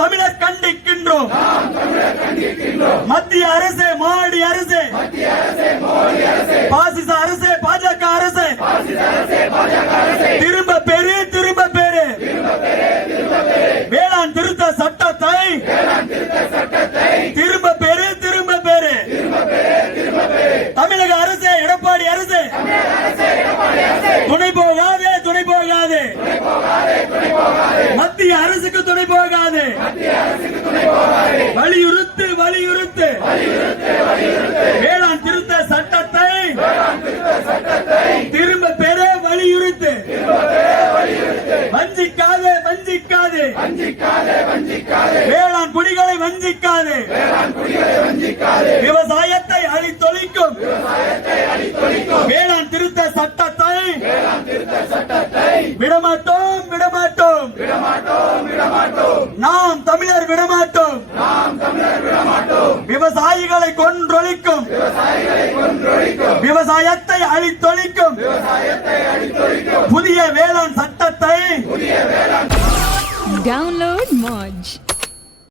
தமிழர் கண்டிக்கின்றோம். மத்திய அரசு, மோடி அரசு, பாசிச அரசு, பாஜக அரசு, திரும்ப பெறு, திரும்ப பெறு. வேளாண் திருத்த சட்டத்தை திரும்ப பெறு, திரும்ப பெறு. தமிழக அரசு, எடப்பாடி அரசு துணை போகாது, துணை போகாது. மத்திய அரசுக்கு துணை போகாது. வலியுறுத்து, வலியுறுத்து. வேளாண் திருத்த சட்டத்தை திரும்ப பெற வலியுறுத்து. வஞ்சிக்காதே, வஞ்சிக்காதே. வேளாண் குடிகளை வஞ்சிக்காதே. விவசாயத்தை அழித்தொழிக்கும் வேளாண் திருத்த சட்டத்தை விடமாட்டோம், விடமாட்டோம். நாம் தமிழர் விடமாட்டோம். விவசாயிகளை கொன்றொழிக்கும் விவசாயத்தை அழித்தொழிக்கும் புதிய வேளாண் சட்டத்தை download